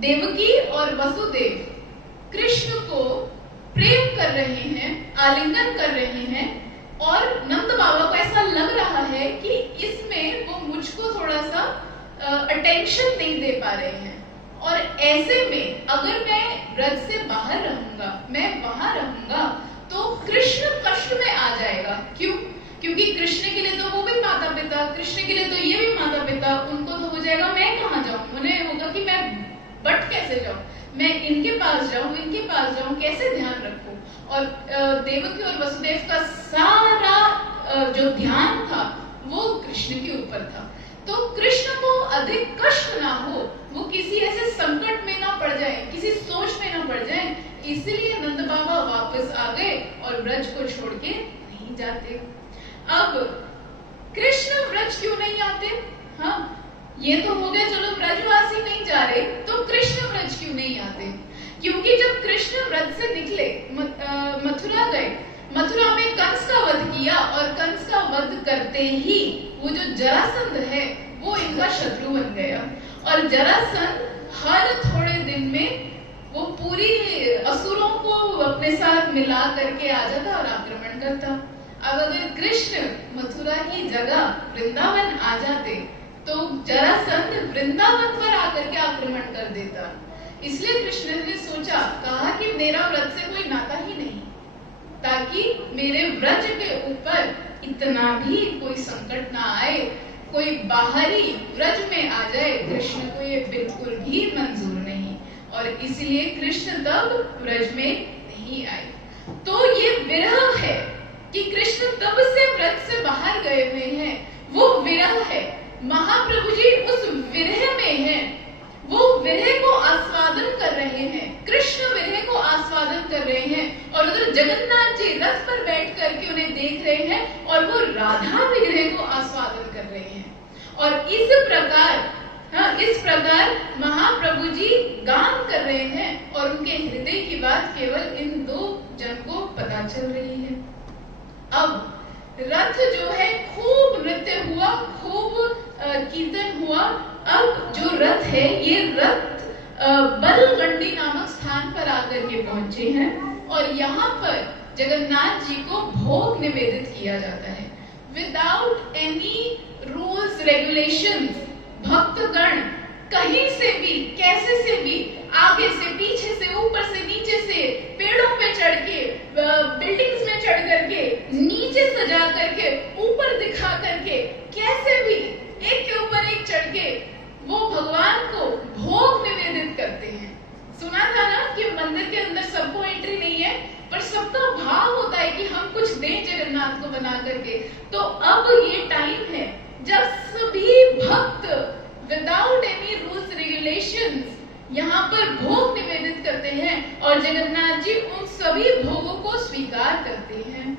देवकी और वसुदेव कृष्ण को प्रेम कर रहे हैं, आलिंगन कर रहे हैं, और नंद बाबा को ऐसा लग रहा है कि इसमें वो मुझको थोड़ा सा अटेंशन नहीं दे पा रहे हैं। और ऐसे में अगर मैं ब्रज से बाहर रहूंगा, मैं वहां रहूंगा, तो कृष्ण कष्ट में आ जाएगा। क्यों? क्योंकि कृष्ण के लिए तो वो भी माता पिता, कृष्ण के लिए तो ये भी माता पिता, उनको तो हो जाएगा मैं कहाँ जाऊं, उन्हें होगा कि मैं बट कैसे जाऊं, मैं इनके पास जाऊं, इनके पास जाऊं, कैसे ध्यान रखूं। और देवकी और वसुदेव का सारा जो ध्यान था वो कृष्ण के ऊपर था। तो कृष्ण को अधिक कष्ट ना हो, वो किसी ऐसे संकट में ना पड़ जाए, किसी सोच में ना पड़ जाए, इसलिए नंद बाबा वापस आ गए और ब्रज को छोड़ के नहीं जाते। अब कृष्ण ब्रज क्यों नहीं आते? हाँ, ये तो हो गया, चलो ब्रजवासी नहीं जा रहे, तो कृष्ण ब्रज क्यों नहीं आते? क्योंकि जब कृष्ण ब्रज से निकले, मथुरा गए, मथुरा में कंस का वध किया, और कंस का वध करते ही वो जो जरासंध है वो इनका शत्रु बन गया। और जरासंध हर थोड़े दिन में वो पूरी असुरों को अपने साथ मिला करके आ जाता और आक्रमण करता। अब अगर कृष्ण मथुरा की जगह वृंदावन आ जाते तो जरासंध वृंदावन पर आकर के आक्रमण कर देता। इसलिए कृष्ण ने सोचा, कहा कि मेरा व्रत से कोई नाता ही नहीं, ताकि मेरे व्रज के ऊपर इतना भी कोई संकट ना आए, कोई बाहरी व्रज में आ जाए, कृष्ण को ये बिल्कुल भी मंजूर नहीं। और इसलिए कृष्ण तब व्रज में नहीं आए। तो ये विरह है कि कृष्ण तब से व्रज से बाहर गए हुए हैं, वो विरह है। महाप्रभु जी उस विरह में हैं, वो विरह को आस्वादन कर रहे हैं, कृष्ण विरह को आस्वादन कर रहे हैं, और उधर जगन्नाथ जी रथ पर बैठ करके उन्हें देख रहे हैं, और वो राधा विरह को आस्वादन कर रहे हैं। और इस प्रकार महाप्रभु जी गान कर रहे हैं, और उनके हृदय की बात केवल इन दो जन को पता चल रही है। अब रथ जो है, खूब नृत्य हुआ, खूब कीर्तन हुआ। अब जो रथ है, ये रथ बलगंडी नामक स्थान पर आकर के पहुंचे हैं, और यहाँ पर जगन्नाथ जी को भोग निवेदित किया जाता है। विदाउट एनी रूल्स रेगुलेशंस, भक्तगण कहीं से भी, कैसे से भी, आगे से, पीछे से, ऊपर से, नीचे से, पेड़ों पे चढ़ के, बिल्डिंग्स में चढ़ करके, नीचे सजा करके, ऊपर दिखा करके, कैसे भी एक के ऊपर एक चढ़ के वो भगवान को भोग निवेदित करते हैं। सुना था ना कि मंदिर के अंदर सबको एंट्री नहीं है, पर सबका भाव होता है कि हम कुछ दें जगन्नाथ को बना करके। तो अब ये टाइम है जब सभी भक्त विदाउट एनी रूल्स रेगुलेशंस यहाँ पर भोग निवेदित करते हैं, और जगन्नाथ जी उन सभी भोगों को स्वीकार करते हैं।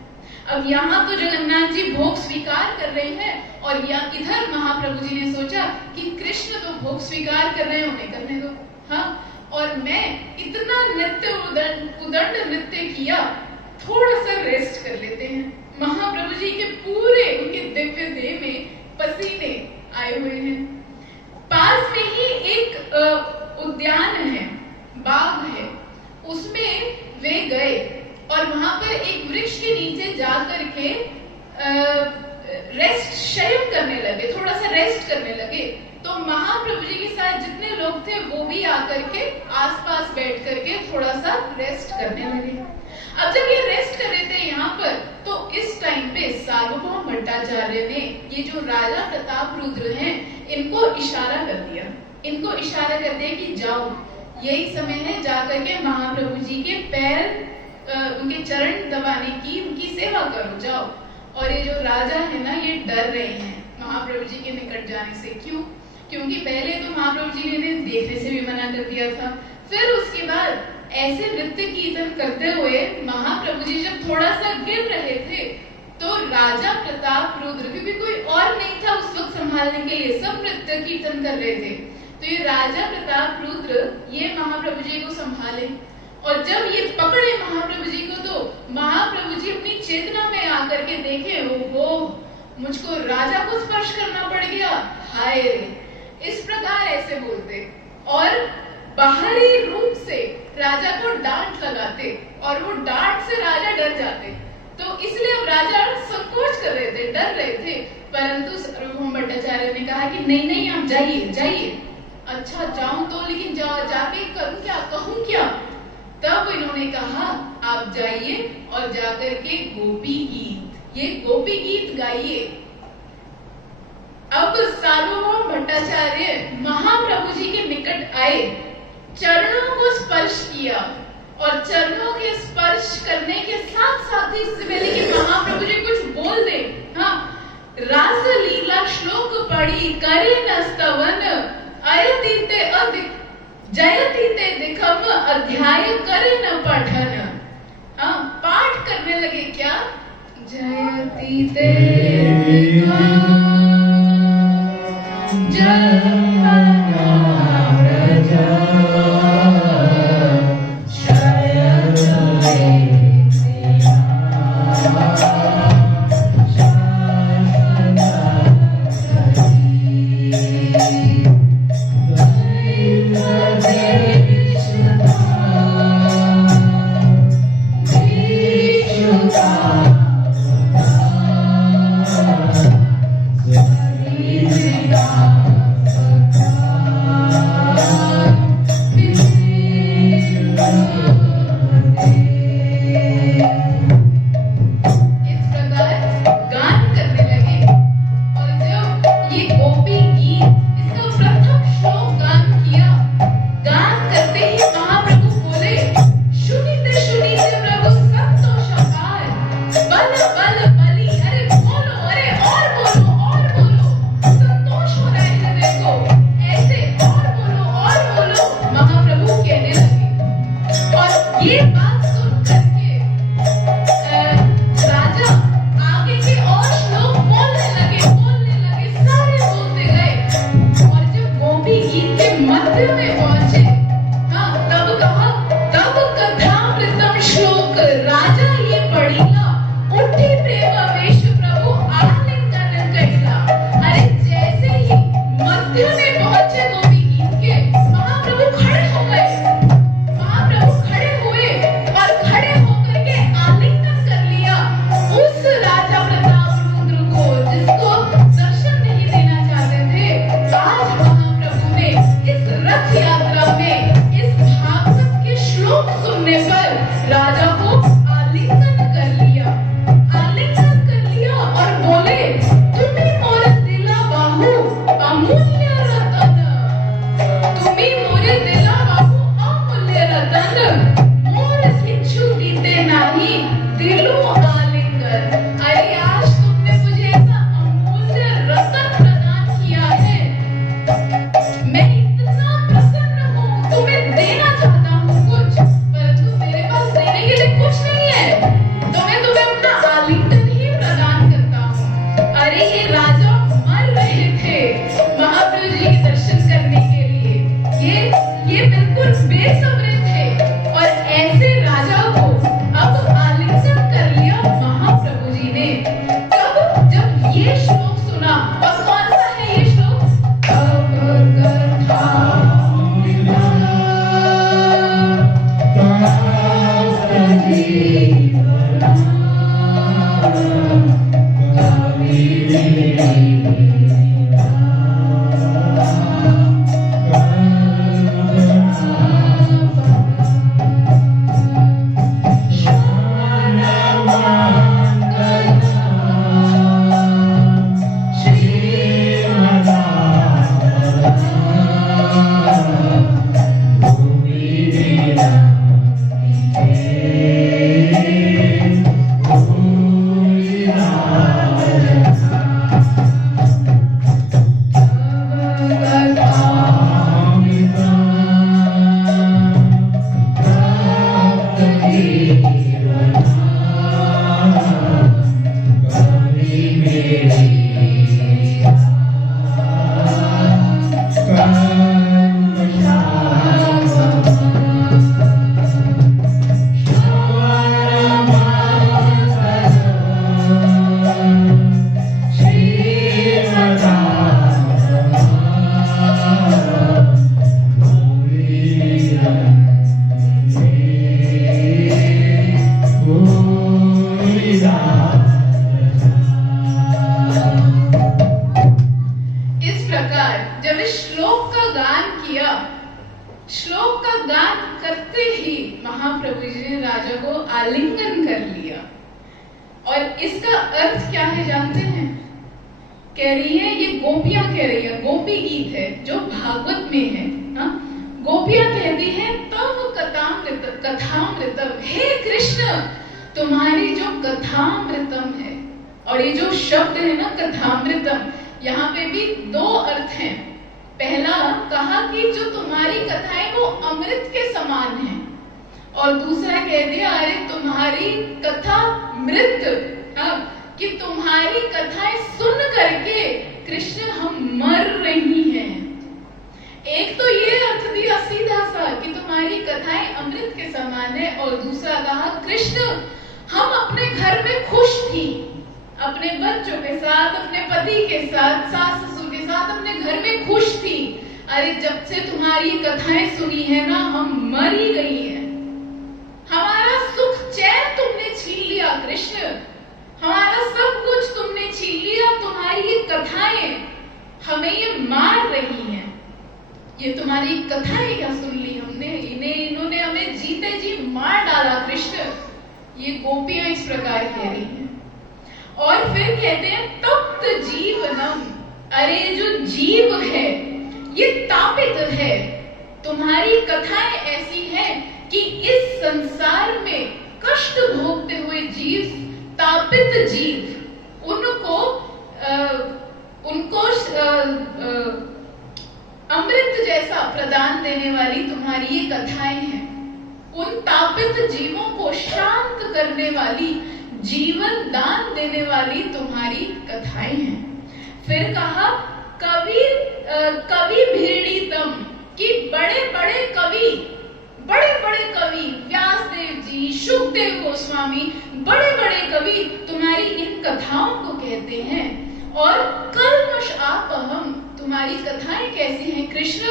अब यहाँ तो जगन्नाथ जी भोग स्वीकार कर रहे हैं, और या इधर महाप्रभु जी ने सोचा कि कृष्ण तो भोग स्वीकार कर रहे हैं, उन्हें करने दो। हाँ, और मैं इतना नृत्य उदंड नृत्य किया, थोड़ा सा रेस्ट कर लेते हैं। महाप्रभु जी के पूरे उनके दिव्य देह में पसीने आए हुए हैं। पास में ही एक उद्यान है, बाग है, उसमें वे गए, और वहां पर एक वृक्ष के नीचे जा करके रेस्ट, शयन करने लगे, थोड़ा सा रेस्ट करने लगे। तो महाप्रभु जी के साथ जितने लोग थे वो भी आकर के आसपास बैठ करके थोड़ा सा रेस्ट करने लगे। अब जब ये रेस्ट कर रहे थे यहाँ पर, तो इस टाइम पे सार्वभौम भट्टाचार्य ने, ये जो राजा प्रताप रुद्र हैं, इनको इशारा कर दिया, इनको इशारा कर दिया कि जाओ, यही समय है, जाकर के महाप्रभु जी के पैर, उनके चरण दबाने की, उनकी सेवा करो, जाओ। और ये जो राजा है ना, ये डर रहे हैं महाप्रभु जी के निकट जाने से। क्यों? क्योंकि पहले तो महाप्रभु जी ने देखने से भी मना कर दिया था, फिर उसके बाद ऐसे नृत्य कीर्तन करते हुए महाप्रभु जी जब थोड़ा सा गिर रहे थे, तो राजा प्रताप रुद्र, क्योंकि कोई और नहीं था उस वक्त संभालने के लिए, सब नृत्य कीर्तन कर रहे थे, तो ये राजा प्रताप रुद्र ये महाप्रभु जी को संभाले। और जब ये पकड़े महाप्रभु जी को, तो महाप्रभु जी अपनी चेतना में आकर के देखे, ओहो, मुझको राजा को स्पर्श करना पड़ गया, हाय रे, इस प्रकार ऐसे बोलते। और बाहरी रूप से राजा को डांट लगाते और वो डांट से राजा डर जाते। तो इसलिए अब राजा संकोच कर रहे थे, डर रहे थे। परंतु सार्वभौम भट्टाचार्य ने कहा कि नहीं नहीं, आप जाइए जाइए। अच्छा जाऊं तो, लेकिन जाके करूं क्या, कहूं क्या? तब इन्होंने कहा आप जाइए और जाकर के गोपी गीत, ये गोपी गीत गाइए। अब सार्वभौम भट्टाचार्य महाप्रभु जी के निकट आए, चरणों को स्पर्श किया और चरणों के स्पर्श करने के साथ साथ ही इससे पहले कि महाप्रभु जी कुछ बोल दे, हाँ, रास लीला श्लोक पढ़ी करे न स्तवन, अयतीते अधिक जयतीते दिखम अध्याय करे न पठन। हाँ, पाठ करने लगे क्या? जयतीते का गान किया। श्लोक का गान करते ही महाप्रभु जी ने राजा को आलिंगन कर लिया। और इसका अर्थ क्या है जानते हैं? कह रही है, ये गोपियां कह रही है, गोपी गीत है जो भागवत में है। गोपियां कहती है तब कथामृतम, हे कृष्ण तुम्हारी जो कथामृतम है। और ये जो शब्द है ना कथामृतम, यहाँ पे भी दो अर्थ हैं। पहला कहा कि जो तुम्हारी कथाएं वो अमृत के समान है, और दूसरा कह दिया अरे तुम्हारी कथा मृत, कि तुम्हारी कथाएं सुन करके कृष्ण हम मर रही हैं। एक तो ये अर्थ दिया सीधा सा कि तुम्हारी कथाएं अमृत के समान है, और दूसरा कहा कृष्ण हम अपने घर में खुश थी, अपने बच्चों के साथ, अपने पति के साथ, सास ससुर के साथ अपने घर में खुश थी। अरे जब से तुम्हारी कथाएं सुनी है ना हम मर ही गई है। हमारा सुख चैन तुमने छीन लिया कृष्ण, हमारा सब कुछ तुमने छीन लिया। तुम्हारी ये कथाएं हमें ये मार रही हैं। ये तुम्हारी कथाएं क्या सुन ली हमने, इन्होंने हमें जीते जी मार डाला कृष्ण। ये गोपियां इस प्रकार कह रही हैं। और फिर कहते हैं तप्त जीवनम, अरे जो जीव है ये तापित है। तुम्हारी कथाएं ऐसी हैं कि इस संसार में कष्ट भोगते हुए जीव, तापित जीव, उनको अमृत जैसा प्रदान देने वाली तुम्हारी ये कथाएं हैं। उन तापित जीवों को शांत करने वाली, जीवन दान देने वाली तुम्हारी कथाएं हैं। फिर कहा कवि भिड़ितम, कि बड़े बड़े कवि व्यासदेव जी, शुकदेव गोस्वामी, बड़े बड़े कवि तुम्हारी इन कथाओं को कहते हैं। और कल्मष आपहम, तुम्हारी कथाएं कैसी हैं कृष्ण?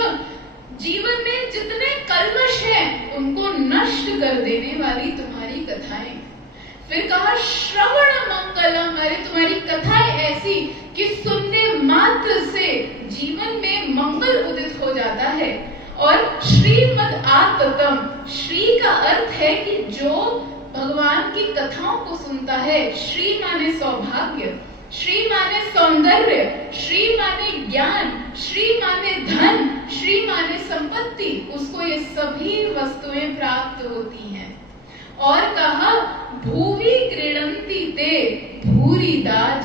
जीवन में जितने कल्मष हैं उनको नष्ट कर देने वाली तुम्हारी कथाएं। फिर कहा श्रवण मंगलम, अरे तुम्हारी कथाएं ऐसी कि सुनने मात्र से जीवन में मंगल उदित हो जाता है। और श्रीमद आततम, श्री का अर्थ है कि जो भगवान की कथाओं को सुनता है, श्री माने सौभाग्य, श्री माने सौंदर्य, श्री माने ज्ञान, श्री माने धन, श्री माने संपत्ति, उसको ये सभी वस्तुएं प्राप्त होती हैं। और कहा भूवि क्रीडन्ति ते भूरिदा